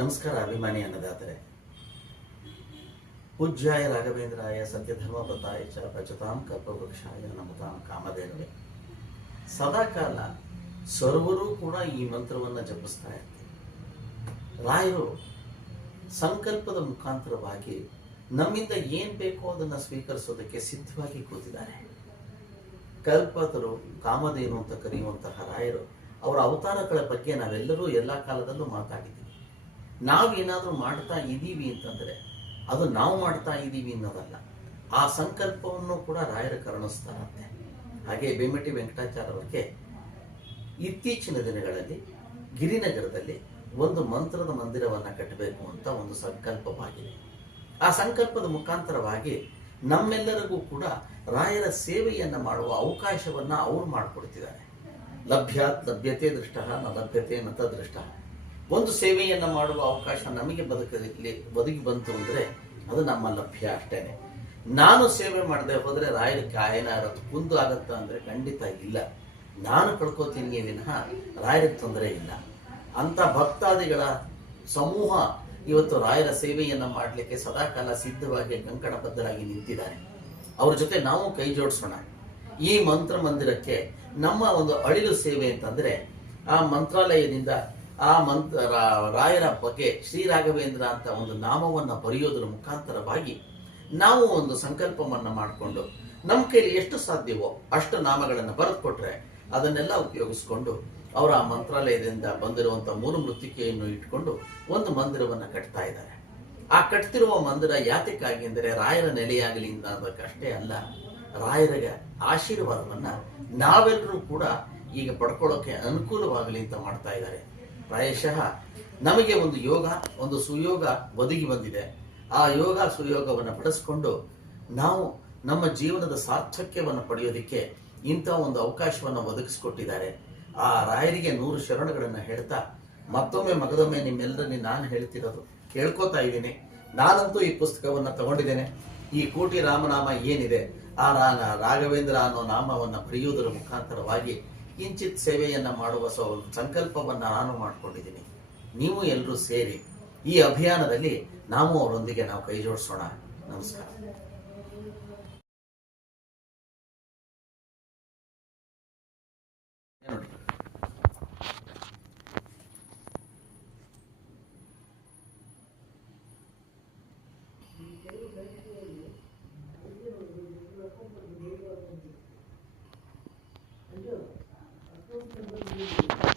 ನಮಸ್ಕಾರ, ಅಭಿಮಾನಿ ಅನ್ನದಾತರೆ. ಪೂಜ್ಯಾಯ ರಾಘವೇಂದ್ರಾಯ ಸತ್ಯಧರ್ಮ ಪತಾಯ ಚ ಪಚತಾಂ ಕಲ್ಪವೃಕ್ಷಾಯ ನಮತಾಂ ಕಾಮಧೇನವೇ. ಸದಾಕಾಲ ಸರ್ವರೂ ಕೂಡ ಈ ಮಂತ್ರವನ್ನು ಜಪಿಸ್ತಾ ಇರ್ತೀವಿ ರಾಯರು ಸಂಕಲ್ಪದ ಮುಖಾಂತರವಾಗಿ ನಮ್ಮಿಂದ ಏನ್ ಬೇಕೋ ಅದನ್ನು ಸ್ವೀಕರಿಸೋದಕ್ಕೆ ಸಿದ್ಧವಾಗಿ ಕೂತಿದ್ದಾರೆ. ಕಲ್ಪತರು, ಕಾಮಧೇನು ಅಂತ ಕರೆಯುವಂತಹ ರಾಯರು ಅವರ ಅವತಾರಗಳ ಬಗ್ಗೆ ನಾವೆಲ್ಲರೂ ಎಲ್ಲ ಕಾಲದಲ್ಲೂ ಮಾತಾಡಿದ್ದೀವಿ. ನಾವೇನಾದರೂ ಮಾಡ್ತಾ ಇದ್ದೀವಿ ಅಂತಂದರೆ ಅದು ನಾವು ಮಾಡ್ತಾ ಇದ್ದೀವಿ ಅನ್ನೋದಲ್ಲ. ಆ ಸಂಕಲ್ಪವನ್ನು ಕೂಡ ರಾಯರು ಕರುಣಿಸ್ತಾರಂತೆ. ಹಾಗೆ ಬೇಮಟಿ ವೆಂಕಟಾಚಾರ್ಯ ಅವರಿಗೆ ಇತ್ತೀಚಿನ ದಿನಗಳಲ್ಲಿ ಗಿರಿನಗರದಲ್ಲಿ ಒಂದು ಮಂತ್ರದ ಮಂದಿರವನ್ನು ಕಟ್ಟಬೇಕು ಅಂತ ಒಂದು ಸಂಕಲ್ಪವಾಗಿದೆ. ಆ ಸಂಕಲ್ಪದ ಮುಖಾಂತರವಾಗಿ ನಮ್ಮೆಲ್ಲರಿಗೂ ಕೂಡ ರಾಯರ ಸೇವೆಯನ್ನು ಮಾಡುವ ಅವಕಾಶವನ್ನು ಅವ್ರು ಮಾಡಿಕೊಡ್ತಿದ್ದಾರೆ. ಲಭ್ಯ ಲಭ್ಯತೆ ದೃಷ್ಟ ನ ಲಭ್ಯತೆ ನತ ದೃಷ್ಟ ಒಂದು ಸೇವೆಯನ್ನು ಮಾಡುವ ಅವಕಾಶ ನಮಗೆ ಬದುಕಲಿ ಬದುಕಿ ಬಂತು ಅಂದರೆ ಅದು ನಮ್ಮ ಲಭ್ಯ ಅಷ್ಟೇನೆ. ನಾನು ಸೇವೆ ಮಾಡದೆ ಹೋದರೆ ರಾಯರ ಇರೋದು ಕುಂದು ಆಗತ್ತಾ ಅಂದರೆ ಖಂಡಿತ ಇಲ್ಲ. ನಾನು ಕಳ್ಕೊತೀನಿ ವಿನಃ ರಾಯರಿಗೆ ತೊಂದರೆ ಇಲ್ಲ. ಅಂಥ ಭಕ್ತಾದಿಗಳ ಸಮೂಹ ಇವತ್ತು ರಾಯರ ಸೇವೆಯನ್ನು ಮಾಡಲಿಕ್ಕೆ ಸದಾಕಾಲ ಸಿದ್ಧವಾಗಿ, ಕಂಕಣಬದ್ಧರಾಗಿ ನಿಂತಿದ್ದಾರೆ. ಅವ್ರ ಜೊತೆ ನಾವು ಕೈ ಜೋಡಿಸೋಣ. ಈ ಮಂತ್ರ ಮಂದಿರಕ್ಕೆ ನಮ್ಮ ಒಂದು ಅಳಿಲು ಸೇವೆ ಅಂತಂದ್ರೆ ಆ ಮಂತ್ರಾಲಯದಿಂದ ಆ ಮಂತ್ರ ರಾಯರ ಬಗ್ಗೆ ಶ್ರೀರಾಘವೇಂದ್ರ ಅಂತ ಒಂದು ನಾಮವನ್ನ ಬರೆಯೋದ್ರ ಮುಖಾಂತರವಾಗಿ ನಾವು ಒಂದು ಸಂಕಲ್ಪವನ್ನು ಮಾಡಿಕೊಂಡು ನಮ್ಮ ಕೈಲಿ ಎಷ್ಟು ಸಾಧ್ಯವೋ ಅಷ್ಟು ನಾಮಗಳನ್ನು ಬರೆದುಕೊಟ್ರೆ ಅದನ್ನೆಲ್ಲ ಉಪಯೋಗಿಸ್ಕೊಂಡು ಅವರ ಆ ಮಂತ್ರಾಲಯದಿಂದ ಬಂದಿರುವಂಥ ಮೂರು ಮೃತ್ತಿಕೆಯನ್ನು ಇಟ್ಕೊಂಡು ಒಂದು ಮಂದಿರವನ್ನ ಕಟ್ತಾ ಇದ್ದಾರೆ. ಆ ಕಟ್ತಿರುವ ಮಂದಿರ ಯಾತಕ್ಕಾಗಿ ಅಂದರೆ ರಾಯರ ನೆಲೆಯಾಗಲಿ ಅನ್ನೋದಕ್ಕಷ್ಟೇ ಅಲ್ಲ ರಾಯರ ಆಶೀರ್ವಾದವನ್ನ ನಾವೆಲ್ಲರೂ ಕೂಡ ಈಗ ಪಡ್ಕೊಳ್ಳೋಕೆ ಅನುಕೂಲವಾಗಲಿ ಅಂತ ಮಾಡ್ತಾ ಇದ್ದಾರೆ. ಪ್ರಾಯಶಃ ನಮಗೆ ಒಂದು ಯೋಗ, ಒಂದು ಸುಯೋಗ ಒದಗಿ ಬಂದಿದೆ. ಆ ಯೋಗ, ಸುಯೋಗವನ್ನು ಪಡಿಸ್ಕೊಂಡು ನಾವು ನಮ್ಮ ಜೀವನದ ಸಾರ್ಥಕ್ಯವನ್ನು ಪಡೆಯೋದಕ್ಕೆ ಇಂಥ ಒಂದು ಅವಕಾಶವನ್ನು ಒದಗಿಸಿಕೊಟ್ಟಿದ್ದಾರೆ. ಆ ರಾಯರಿಗೆ ನೂರು ಶರಣಗಳನ್ನು ಹೇಳ್ತಾ ಮತ್ತೊಮ್ಮೆ ಮಗದೊಮ್ಮೆ ನಿಮ್ಮೆಲ್ಲರಲ್ಲಿ ನಾನು ಹೇಳ್ತಿರೋದು ಕೇಳ್ಕೊತಾ ಇದ್ದೀನಿ. ನಾನಂತೂ ಈ ಪುಸ್ತಕವನ್ನು ತಗೊಂಡಿದ್ದೇನೆ. ಈ ಕೋಟಿ ರಾಮನಾಮ ಏನಿದೆ? ಆ ರಾಘವೇಂದ್ರ ಅನ್ನೋ ನಾಮವನ್ನು ಬರೆಯುವುದರ ಮುಖಾಂತರವಾಗಿ ಕಿಂಚಿತ್ ಸೇವೆಯನ್ನ ಮಾಡುವ ಸಂಕಲ್ಪವನ್ನ ನಾನು ಮಾಡಿಕೊಂಡಿದ್ದೀನಿ. ನೀವು ಎಲ್ಲರೂ ಸೇರಿ ಈ ಅಭಿಯಾನದಲ್ಲಿ ನಾವು ಅವರೊಂದಿಗೆ ನಾವು ಕೈ ಜೋಡಿಸೋಣ. ನಮಸ್ಕಾರ. Gracias.